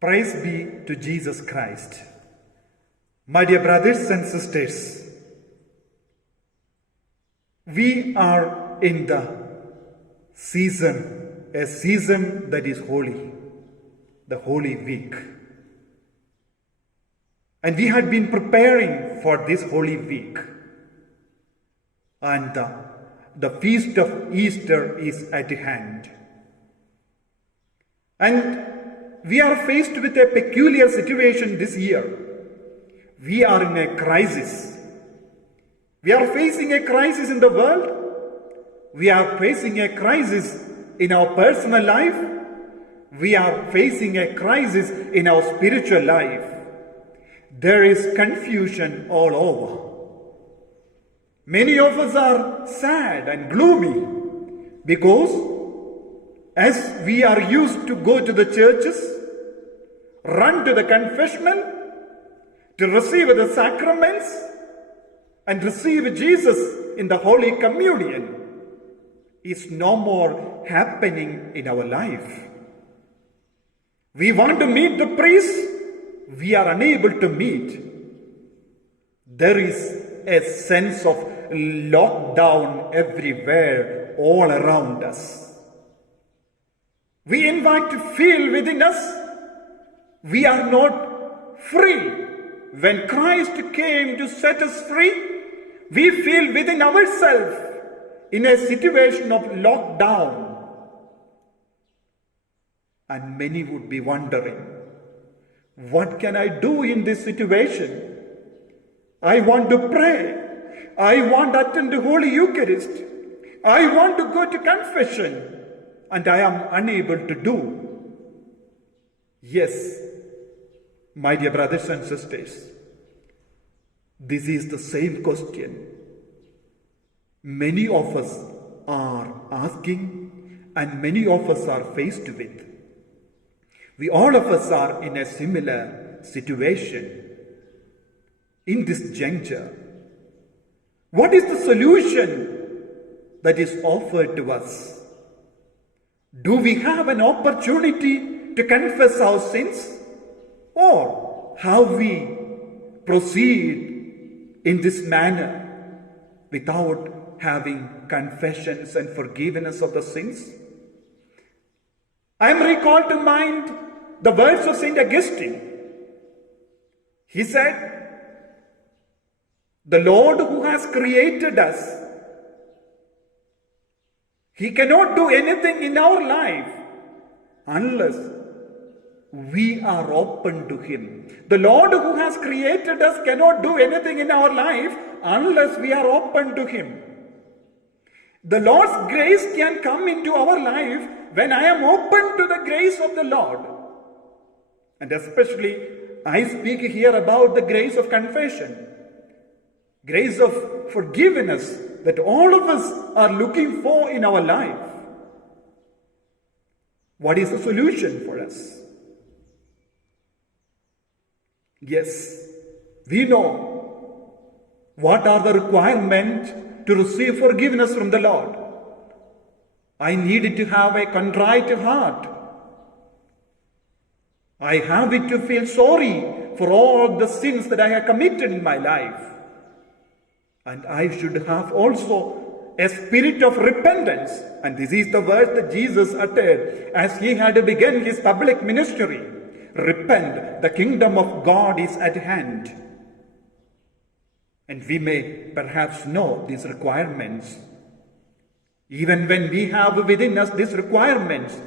Praise be to Jesus Christ. My dear brothers and sisters, we are in the season, a season that is holy, the Holy Week. And we had been preparing for this Holy Week. And the feast of Easter is at hand. And we are faced with a peculiar situation this year. We are in a crisis. We are facing a crisis in the world. We are facing a crisis in our personal life. We are facing a crisis in our spiritual life. There is confusion all over. Many of us are sad and gloomy because as we are used to go to the churches, run to the confessional, to receive the sacraments and receive Jesus in the Holy Communion, is no more happening in our life. We want to meet the priest, we are unable to meet. There is a sense of lockdown everywhere, all around us. We invite to feel within us, we are not free. When Christ came to set us free, we feel within ourselves in a situation of lockdown. And many would be wondering, what can I do in this situation? I want to pray. I want to attend the Holy Eucharist. I want to go to confession. And I am unable to do. Yes, my dear brothers and sisters, this is the same question many of us are asking and many of us are faced with. We all of us are in a similar situation in this juncture. What is the solution that is offered to us? Do we have an opportunity to confess our sins? Or how we proceed in this manner without having confessions and forgiveness of the sins? I am recalled to mind the words of Saint Augustine. He said, the Lord who has created us, He cannot do anything in our life unless we are open to Him. The Lord who has created us cannot do anything in our life unless we are open to Him. The Lord's grace can come into our life when I am open to the grace of the Lord. And especially, I speak here about the grace of confession, grace of forgiveness that all of us are looking for in our life. What is the solution for us? Yes, we know what are the requirements to receive forgiveness from the Lord. I needed to have a contrite heart. I have it to feel sorry for all the sins that I have committed in my life. And I should have also a spirit of repentance. And this is the word that Jesus uttered as He had begun His public ministry. Repent, the kingdom of God is at hand. And we may perhaps know these requirements. Even when we have within us these requirements,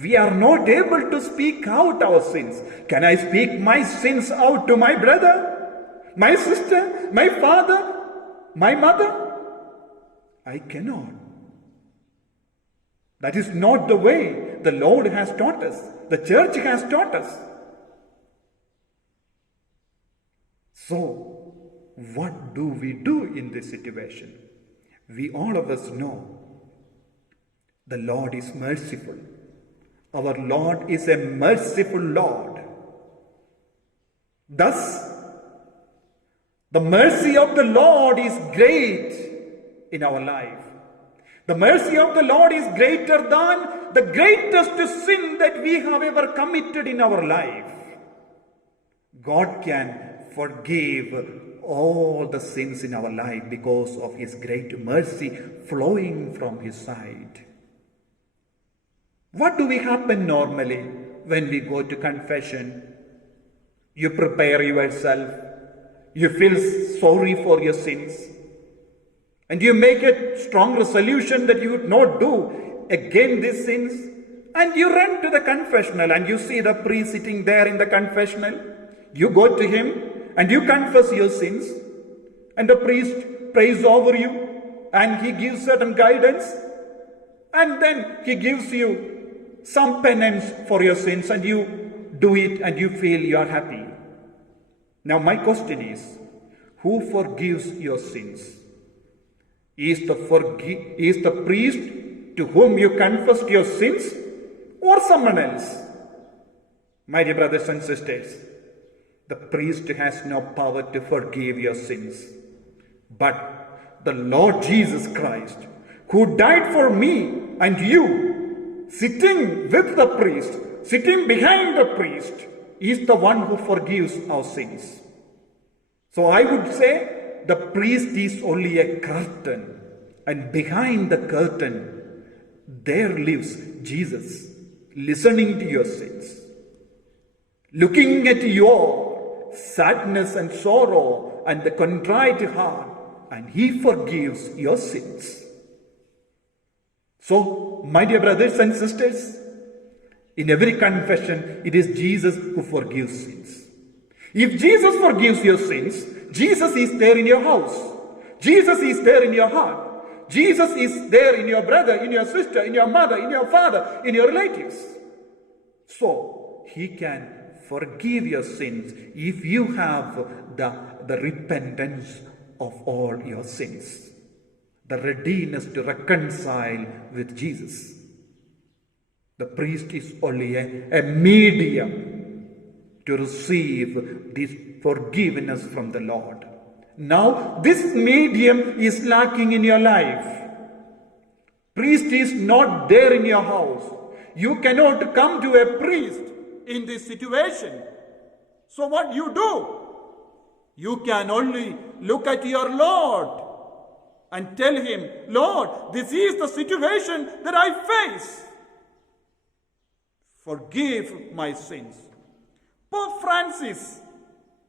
we are not able to speak out our sins. Can I speak my sins out to my brother, my sister, my father, my mother? I cannot. That is not the way the Lord has taught us. The church has taught us. So, what do we do in this situation? We all of us know the Lord is merciful. Our Lord is a merciful Lord. Thus, the mercy of the Lord is great in our life. The mercy of the Lord is greater than the greatest sin that we have ever committed in our life. God can forgive all the sins in our life because of His great mercy flowing from His side. What do we happen normally when we go to confession? You prepare yourself, you feel sorry for your sins, and you make a strong resolution that you would not do again these sins, and you run to the confessional and you see the priest sitting there in the confessional. You go to him and you confess your sins, and the priest prays over you and he gives certain guidance, and then he gives you some penance for your sins, and you do it and you feel you are happy. Now my question is, who forgives your sins? Is the priest to whom you confessed your sins, or someone else? My dear brothers and sisters, the priest has no power to forgive your sins, but the Lord Jesus Christ, who died for me and you, sitting with the priest, sitting behind the priest, is the one who forgives our sins. So I would say the priest is only a curtain, and behind the curtain there lives Jesus, listening to your sins, looking at your sadness and sorrow and the contrite heart, and He forgives your sins. So, my dear brothers and sisters, in every confession, it is Jesus who forgives sins. If Jesus forgives your sins, Jesus is there in your house. Jesus is there in your heart. Jesus is there in your brother, in your sister, in your mother, in your father, in your relatives. So, He can forgive your sins if you have the repentance of all your sins, the readiness to reconcile with Jesus. The priest is only a medium to receive this forgiveness from the Lord. Now, this medium is lacking in your life. Priest is not there in your house. You cannot come to a priest in this situation. So what you do? You can only look at your Lord and tell Him, Lord, this is the situation that I face. Forgive my sins. Pope Francis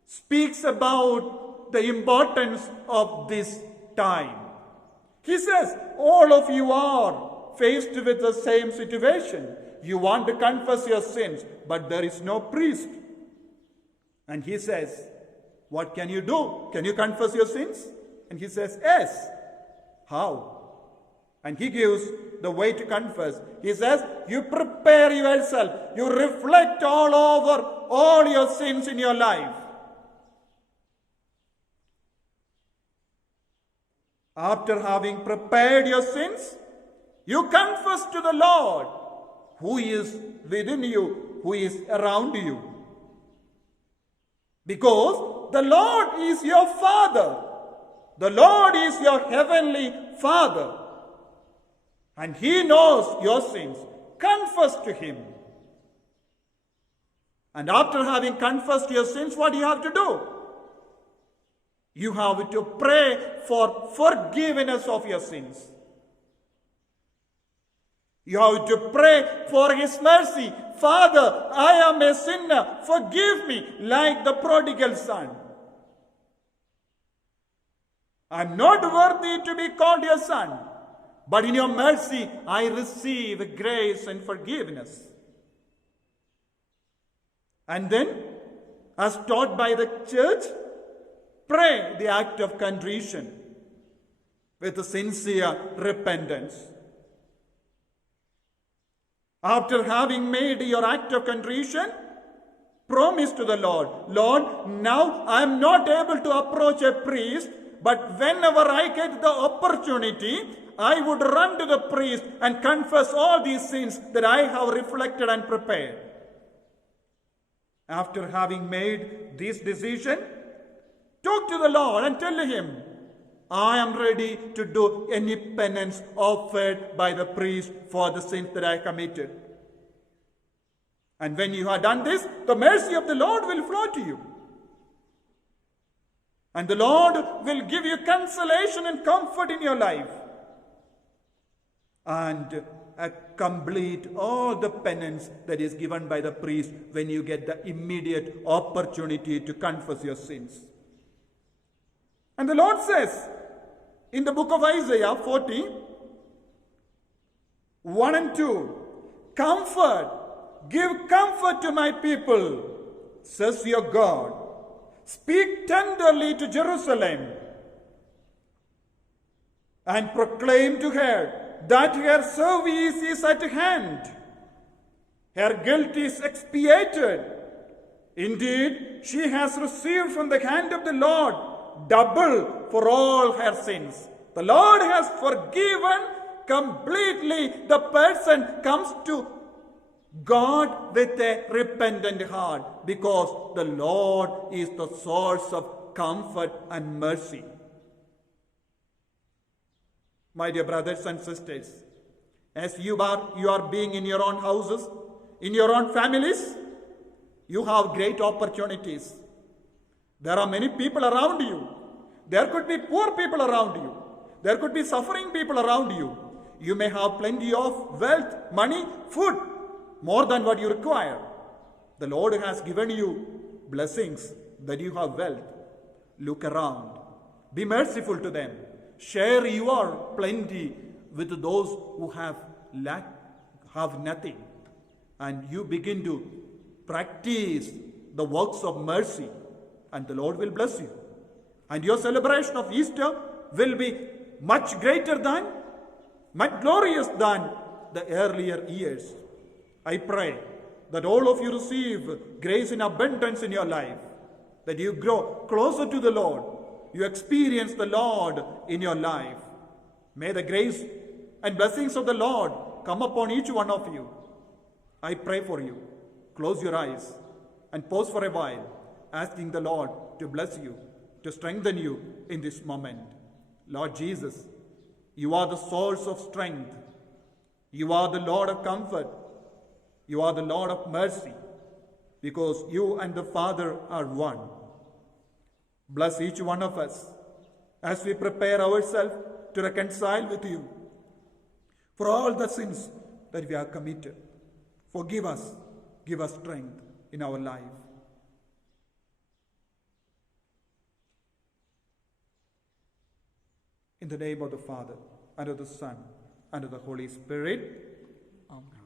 speaks about the importance of this time. He says, all of you are faced with the same situation. You want to confess your sins, but there is no priest. And he says, what can you do? Can you confess your sins? And he says, yes. How? And he gives the way to confess. He says, you prepare yourself. You reflect all over all your sins in your life. After having prepared your sins, you confess to the Lord, who is within you, who is around you. Because the Lord is your Father. The Lord is your heavenly Father. And He knows your sins. Confess to Him. And after having confessed your sins, what do you have to do? You have to pray for forgiveness of your sins. You have to pray for His mercy. Father, I am a sinner. Forgive me, like the prodigal son. I am not worthy to be called your son, but in your mercy I receive grace and forgiveness. And then, as taught by the church, pray the act of contrition with a sincere repentance. After having made your act of contrition, promise to the Lord, Lord, now I am not able to approach a priest, but whenever I get the opportunity, I would run to the priest and confess all these sins that I have reflected and prepared. After having made this decision, talk to the Lord and tell Him, I am ready to do any penance offered by the priest for the sins that I committed. And when you have done this, the mercy of the Lord will flow to you. And the Lord will give you consolation and comfort in your life. And complete all the penance that is given by the priest when you get the immediate opportunity to confess your sins. And the Lord says in the book of Isaiah 40, 1 and 2, comfort, give comfort to my people, says your God. Speak tenderly to Jerusalem and proclaim to her that her service is at hand. Her guilt is expiated. Indeed, she has received from the hand of the Lord double for all her sins. The Lord has forgiven completely. The person comes to God with a repentant heart, because the Lord is the source of comfort and mercy. My dear brothers and sisters, as you are being in your own houses, in your own families, you have great opportunities. There are many people around you. There could be poor people around you. There could be suffering people around you. You may have plenty of wealth, money, food, more than what you require. The Lord has given you blessings that you have wealth. Look around. Be merciful to them. Share your plenty with those who have nothing. And you begin to practice the works of mercy, and the Lord will bless you. And your celebration of Easter will be much greater than, much glorious than the earlier years. I pray that all of you receive grace in abundance in your life, that you grow closer to the Lord, you experience the Lord in your life. May the grace and blessings of the Lord come upon each one of you. I pray for you. Close your eyes and pause for a while, asking the Lord to bless you, to strengthen you in this moment. Lord Jesus, you are the source of strength. You are the Lord of comfort. You are the Lord of mercy, because you and the Father are one. Bless each one of us as we prepare ourselves to reconcile with you for all the sins that we have committed. Forgive us, give us strength in our life. In the name of the Father, and of the Son, and of the Holy Spirit. Amen.